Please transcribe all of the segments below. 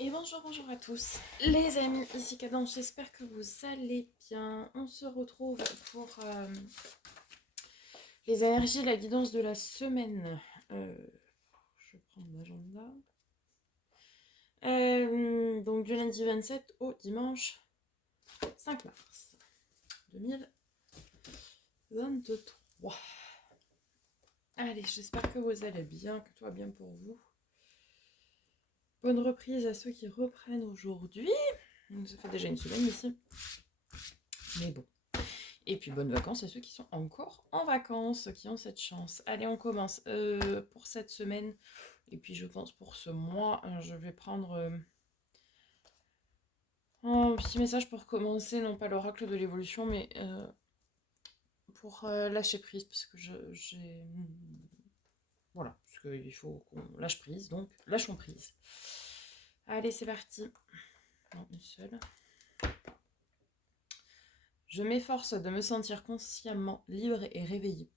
Et bonjour à tous les amis, ici Cadence, j'espère que vous allez bien. On se retrouve pour les énergies, la guidance de la semaine. Je prends mon agenda. Donc du lundi 27 au dimanche 5 mars 2023. Allez, j'espère que vous allez bien, que tout va bien pour vous. Bonne reprise à ceux qui reprennent aujourd'hui. Ça fait déjà une semaine ici. Mais bon. Et puis bonnes vacances à ceux qui sont encore en vacances, qui ont cette chance. Allez, on commence pour cette semaine. Et puis je pense pour ce mois, je vais prendre un petit message pour commencer, non pas l'oracle de l'évolution, mais pour lâcher prise, parce que j'ai... Voilà, parce qu'il faut qu'on lâche prise, donc lâchons prise. Allez, c'est parti. Non, une seule. Je m'efforce de me sentir consciemment libre et réveillée.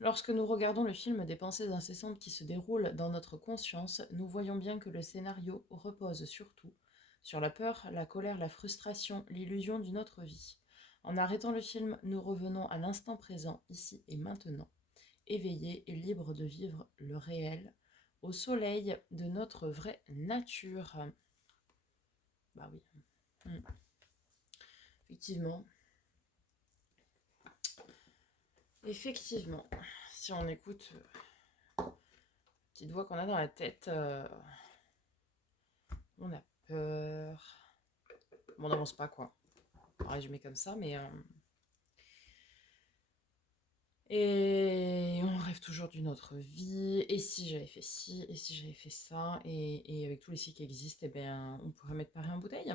Lorsque nous regardons le film des pensées incessantes qui se déroulent dans notre conscience, nous voyons bien que le scénario repose surtout sur la peur, la colère, la frustration, l'illusion d'une autre vie. En arrêtant le film, nous revenons à l'instant présent, ici et maintenant, éveillés et libres de vivre le réel, au soleil de notre vraie nature. Bah oui. Effectivement. Effectivement. Si on écoute petite voix qu'on a dans la tête, on a peur. Bon, on n'avance pas, quoi. On va résumer comme ça, mais... Et on rêve toujours d'une autre vie. Et si j'avais fait ci, et si j'avais fait ça, et avec tous les si qui existent, eh bien, on pourrait mettre Paris en bouteille.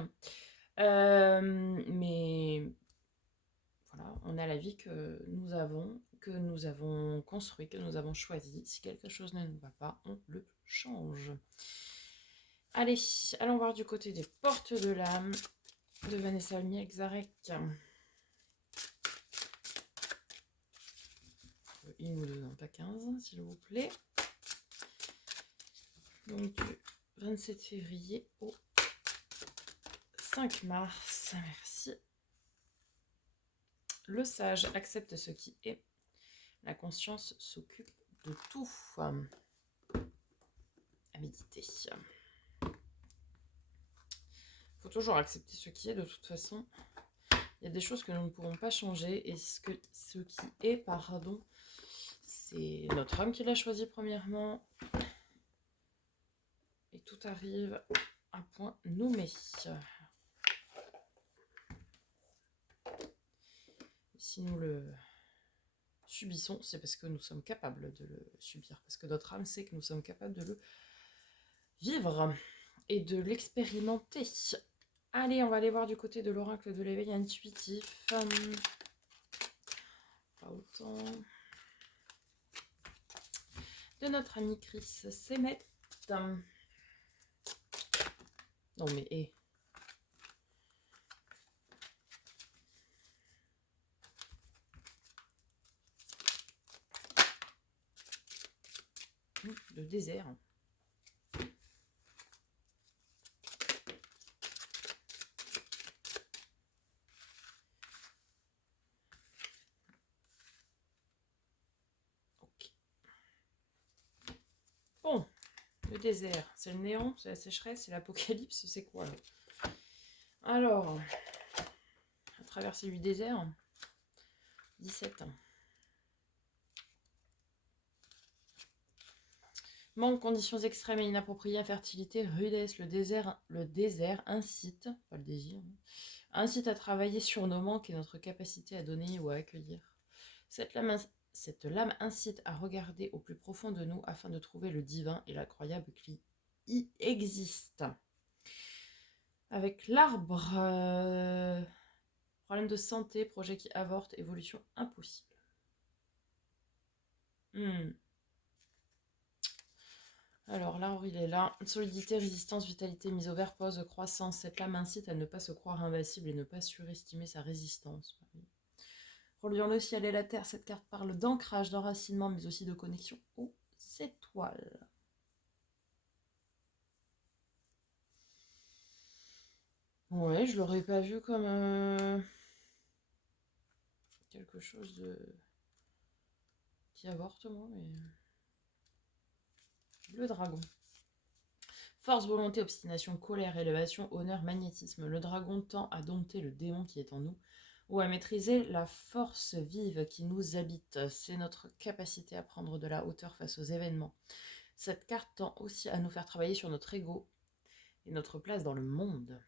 Mais voilà, on a la vie que nous avons construit, que nous avons choisi. Si quelque chose ne nous va pas, on le change. Allez, allons voir du côté des portes de l'âme de Vanessa Miexarek. Une ou deux, non pas 15, s'il vous plaît. Donc du 27 février au 5 mars. Merci. Le sage accepte ce qui est. La conscience s'occupe de tout. À méditer. Il faut toujours accepter ce qui est de toute façon. Il y a des choses que nous ne pourrons pas changer. Et ce qui est, pardon, c'est notre âme qui l'a choisi premièrement. Et tout arrive à point nommé. Si nous le subissons, c'est parce que nous sommes capables de le subir. Parce que notre âme sait que nous sommes capables de le vivre et de l'expérimenter. Allez, on va aller voir du côté de l'oracle de l'éveil intuitif. Pas autant. De notre ami Chris Semet. Non mais, le désert. Ok. Bon, le désert, c'est le néant, c'est la sécheresse, c'est l'apocalypse, c'est quoi là? Alors, à traverser du désert, 17 ans. Manque, conditions extrêmes et inappropriées, infertilité, rudesse, le désert incite, pas le désir, incite à travailler sur nos manques et notre capacité à donner ou à accueillir. Cette lame incite à regarder au plus profond de nous afin de trouver le divin et l'incroyable qui y existe. Avec l'arbre, problème de santé, projet qui avorte, évolution impossible. Alors l'arbre il est là, solidité, résistance, vitalité, mise au vert, pause, croissance. Cette lame incite à ne pas se croire invincible et ne pas surestimer sa résistance. Reliant le ciel et la terre, cette carte parle d'ancrage, d'enracinement, mais aussi de connexion aux étoiles. Ouais, je l'aurais pas vu comme quelque chose de qui avorte, moi, mais... Le dragon. Force, volonté, obstination, colère, élévation, honneur, magnétisme. Le dragon tend à dompter le démon qui est en nous ou à maîtriser la force vive qui nous habite. C'est notre capacité à prendre de la hauteur face aux événements. Cette carte tend aussi à nous faire travailler sur notre ego et notre place dans le monde.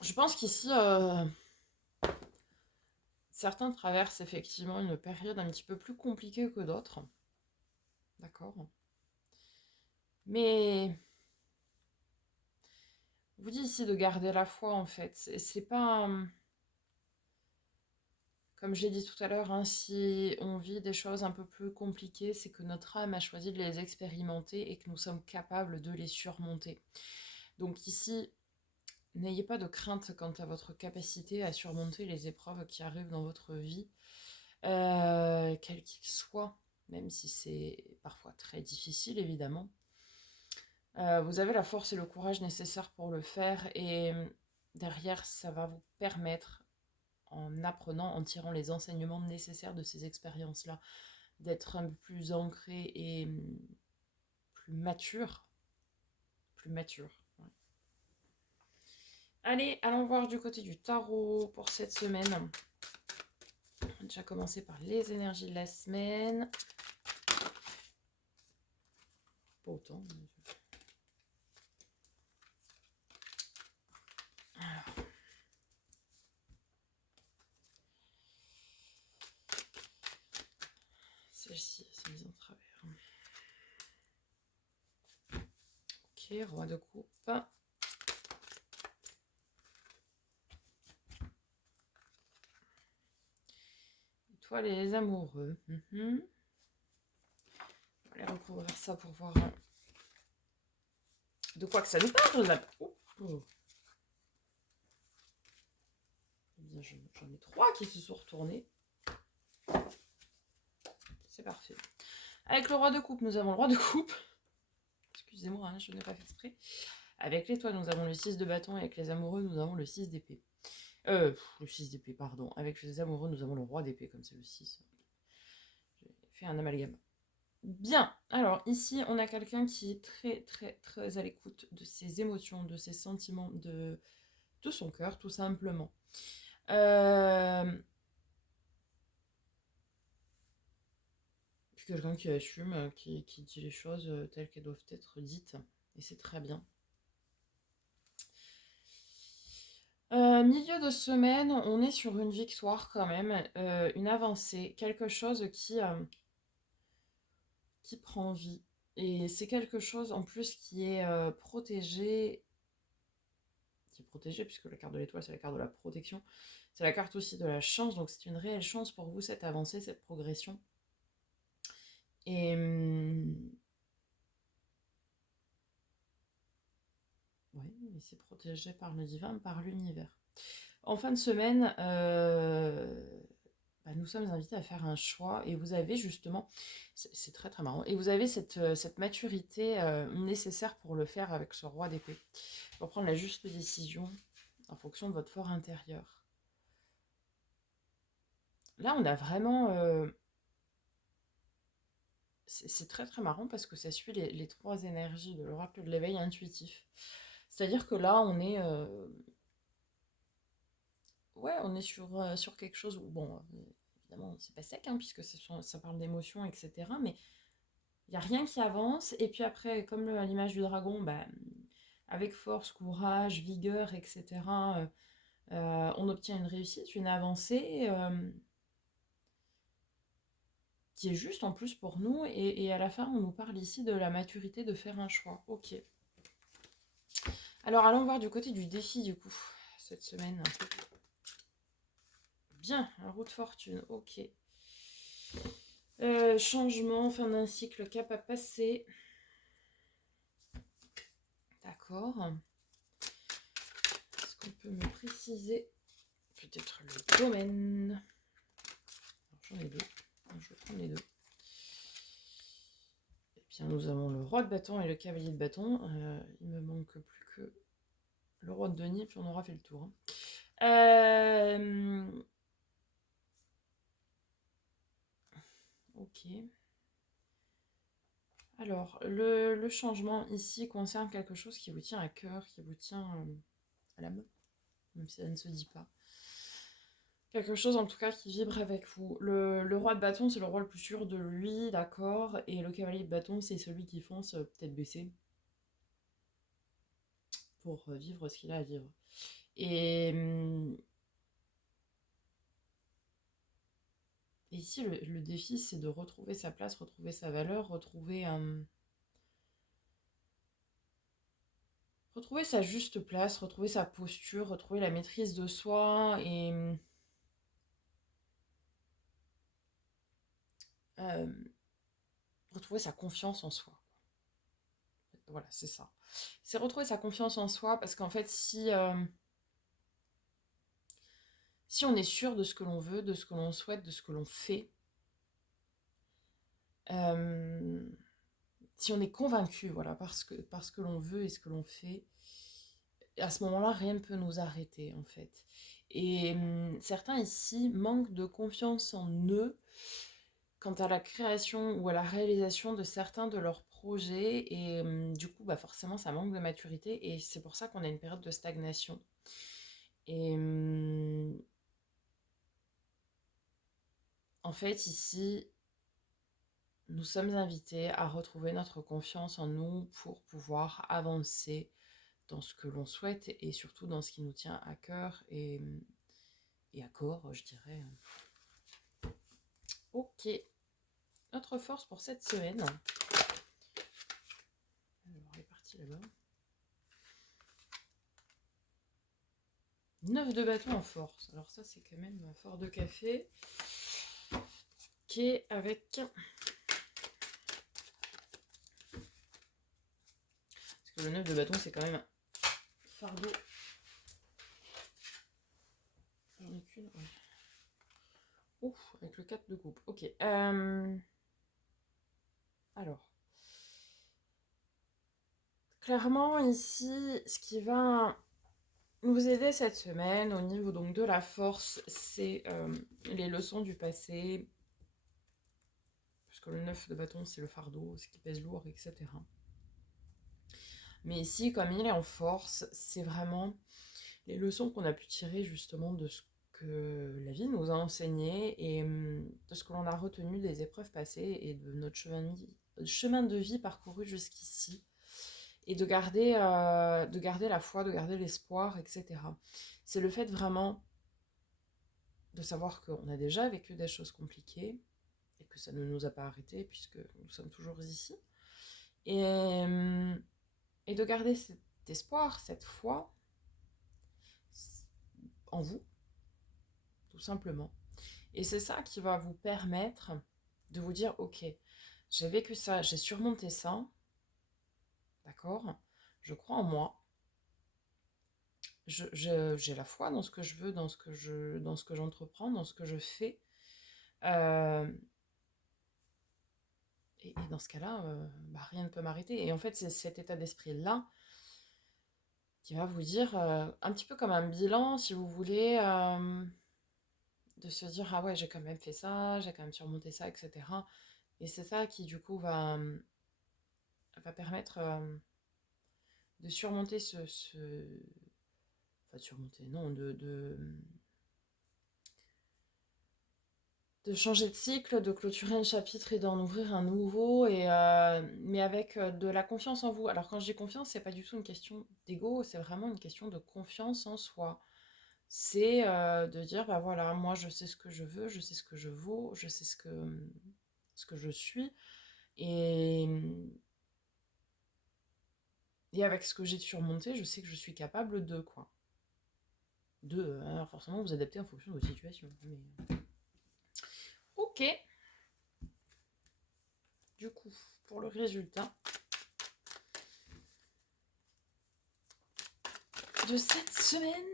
Je pense qu'ici, certains traversent effectivement une période un petit peu plus compliquée que d'autres. D'accord. Mais on vous dit ici de garder la foi en fait. C'est pas. Comme j'ai dit tout à l'heure, hein, si on vit des choses un peu plus compliquées, c'est que notre âme a choisi de les expérimenter et que nous sommes capables de les surmonter. Donc ici, n'ayez pas de crainte quant à votre capacité à surmonter les épreuves qui arrivent dans votre vie, quels qu'ils soient, même si c'est parfois très difficile évidemment. Vous avez la force et le courage nécessaires pour le faire et derrière, ça va vous permettre, en apprenant, en tirant les enseignements nécessaires de ces expériences-là, d'être un peu plus ancré et plus mature. Plus mature. Ouais. Allez, allons voir du côté du tarot pour cette semaine. On va déjà commencer par les énergies de la semaine. Pas autant. Alors, celle-ci, c'est mise en travers. Ok, roi de coupe. Et toi, les amoureux. On va aller recouvrir ça pour voir de quoi que ça nous parle là. Oh. Eh bien, j'en ai 3 qui se sont retournés. C'est parfait. Avec le roi de coupe, nous avons le roi de coupe. Excusez-moi, hein, je n'ai pas fait exprès. Avec l'étoile, nous avons le 6 de bâton. Et avec les amoureux, nous avons le 6 d'épée. Le 6 d'épée, pardon. Avec les amoureux, nous avons le roi d'épée, comme c'est le 6. J'ai fait un amalgame. Bien, alors ici, on a quelqu'un qui est très, très, très à l'écoute de ses émotions, de ses sentiments, de son cœur, tout simplement. Puis quelqu'un qui assume, qui dit les choses telles qu'elles doivent être dites. Et c'est très bien. Milieu de semaine, on est sur une victoire quand même, une avancée, quelque chose qui prend vie. Et c'est quelque chose en plus qui est protégé puisque la carte de l'étoile c'est la carte de la protection. C'est la carte aussi de la chance, donc c'est une réelle chance pour vous cette avancée, cette progression. Et oui, c'est protégé par le divin, par l'univers. En fin de semaine, nous sommes invités à faire un choix et vous avez justement, c'est très très marrant, et vous avez cette maturité nécessaire pour le faire avec ce roi d'épée, pour prendre la juste décision en fonction de votre fort intérieur. Là, on a vraiment... c'est très très marrant parce que ça suit les 3 énergies de l'oracle de l'éveil intuitif. C'est-à-dire que là, on est... ouais, on est sur quelque chose où, bon, évidemment, c'est pas sec, hein, puisque ça parle d'émotions, etc. Mais il n'y a rien qui avance. Et puis après, comme à l'image du dragon, avec force, courage, vigueur, etc., on obtient une réussite, une avancée qui est juste en plus pour nous. Et à la fin, on nous parle ici de la maturité de faire un choix. Ok. Alors allons voir du côté du défi du coup, cette semaine. Bien, un roue de fortune, ok. Changement, fin d'un cycle, cap à passer. D'accord. Est-ce qu'on peut me préciser peut-être le domaine? prendre les deux. Je vais prendre les deux. Et bien, nous avons le roi de bâton et le cavalier de bâton. Il me manque plus que le roi de denier, puis on aura fait le tour. Ok. Alors, le changement ici concerne quelque chose qui vous tient à cœur, qui vous tient à l'âme, même si ça ne se dit pas. Quelque chose en tout cas qui vibre avec vous. Le roi de bâton, c'est le roi le plus sûr de lui, d'accord, et le cavalier de bâton, c'est celui qui fonce tête baissée pour vivre ce qu'il a à vivre. Et ici, le défi, c'est de retrouver sa place, retrouver sa valeur, retrouver sa juste place, retrouver sa posture, retrouver la maîtrise de soi et retrouver sa confiance en soi. Voilà, c'est ça. C'est retrouver sa confiance en soi parce qu'en fait, si on est sûr de ce que l'on veut, de ce que l'on souhaite, de ce que l'on fait, si on est convaincu, voilà, parce que l'on veut et ce que l'on fait, à ce moment-là, rien ne peut nous arrêter, en fait. Et certains ici manquent de confiance en eux quant à la création ou à la réalisation de certains de leurs projets. Et du coup, bah forcément, ça manque de maturité. Et c'est pour ça qu'on a une période de stagnation. Et en fait, ici, nous sommes invités à retrouver notre confiance en nous pour pouvoir avancer dans ce que l'on souhaite et surtout dans ce qui nous tient à cœur et à corps, je dirais. Ok, notre force pour cette semaine. Alors, elle est partie là-bas. 9 de bâton en force. Alors ça, c'est quand même fort de café. Qui est avec... Parce que le 9 de bâton, c'est quand même un fardeau. J'en ai qu'une, ouais. Ouf, avec le 4 de coupe. Ok. Alors. Clairement, ici, ce qui va nous aider cette semaine au niveau donc de la force, c'est les leçons du passé. Parce que le 9 de bâton, c'est le fardeau, ce qui pèse lourd, etc. Mais ici, comme il est en force, c'est vraiment les leçons qu'on a pu tirer justement de ce que la vie nous a enseigné et de ce que l'on a retenu des épreuves passées et de notre chemin de vie parcouru jusqu'ici. Et de garder la foi, de garder l'espoir, etc. C'est le fait vraiment de savoir qu'on a déjà vécu des choses compliquées et que ça ne nous a pas arrêtés puisque nous sommes toujours ici. Et de garder cet espoir, cette foi en vous, tout simplement. Et c'est ça qui va vous permettre de vous dire, ok, j'ai vécu ça, j'ai surmonté ça, d'accord, je crois en moi, j'ai la foi dans ce que je veux, dans ce que j'entreprends, dans ce que je fais. Et dans ce cas-là, rien ne peut m'arrêter. Et en fait, c'est cet état d'esprit-là qui va vous dire, un petit peu comme un bilan, si vous voulez, de se dire, ah ouais, j'ai quand même fait ça, j'ai quand même surmonté ça, etc. Et c'est ça qui, du coup, va permettre de surmonter Enfin, de surmonter, non, de changer de cycle, de clôturer un chapitre et d'en ouvrir un nouveau, mais avec de la confiance en vous. Alors quand je dis confiance, c'est pas du tout une question d'ego, c'est vraiment une question de confiance en soi. C'est de dire, bah voilà, moi je sais ce que je veux, je sais ce que je vaux, je sais ce que je suis, et, avec ce que j'ai surmonté, je sais que je suis capable de quoi. Forcément vous adapter en fonction de votre situation. Mais... Ok. Du coup, pour le résultat de cette semaine,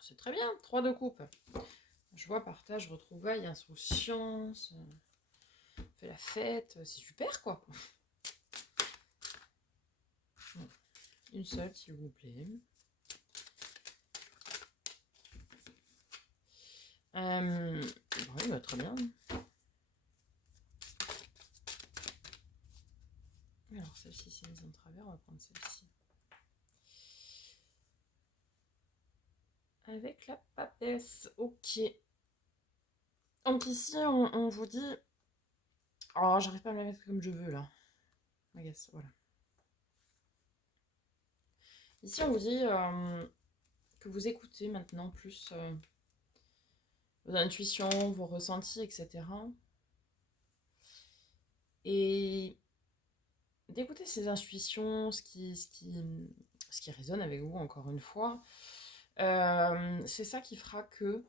c'est Très bien, 3 de coupe. Joie, partage, retrouvailles, insouciance, on fait la fête, c'est super quoi. Une seule s'il vous plaît. Oui, bah, très bien. Alors celle-ci c'est mise en travers, on va prendre celle-ci. Avec la papesse, ok. Donc ici on vous dit... Oh, j'arrive pas à me la mettre comme je veux là. Yes, voilà. Ici on vous dit que vous écoutez maintenant plus vos intuitions, vos ressentis, etc. Et d'écouter ces intuitions, ce qui résonne avec vous, encore une fois. C'est ça qui fera que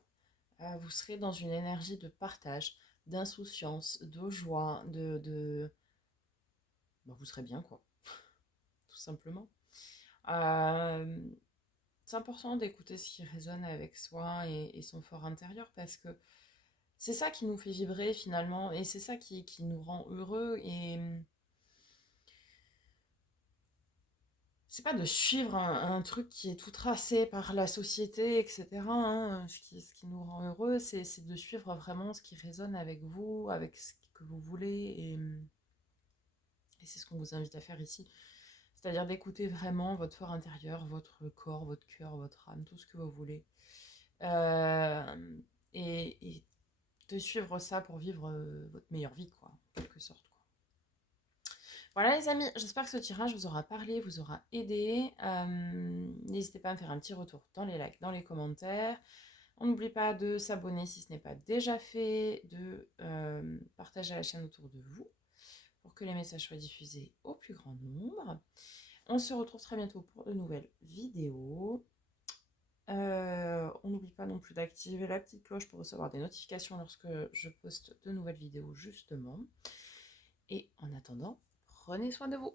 vous serez dans une énergie de partage, d'insouciance, de joie, bah, vous serez bien, quoi, tout simplement. Euh, c'est important d'écouter ce qui résonne avec soi et son fort intérieur parce que c'est ça qui nous fait vibrer finalement et c'est ça qui nous rend heureux et c'est pas de suivre un truc qui est tout tracé par la société, etc. Hein. Ce qui nous rend heureux, c'est de suivre vraiment ce qui résonne avec vous, avec ce que vous voulez. Et c'est ce qu'on vous invite à faire ici. C'est-à-dire d'écouter vraiment votre fort intérieur, votre corps, votre cœur, votre âme, tout ce que vous voulez. Et de suivre ça pour vivre votre meilleure vie, quoi, en quelque sorte. Voilà les amis, j'espère que ce tirage vous aura parlé, vous aura aidé. N'hésitez pas à me faire un petit retour dans les likes, dans les commentaires. On n'oublie pas de s'abonner si ce n'est pas déjà fait, de partager la chaîne autour de vous pour que les messages soient diffusés au plus grand nombre. On se retrouve très bientôt pour de nouvelles vidéos. On n'oublie pas non plus d'activer la petite cloche pour recevoir des notifications lorsque je poste de nouvelles vidéos justement. Et en attendant, prenez soin de vous.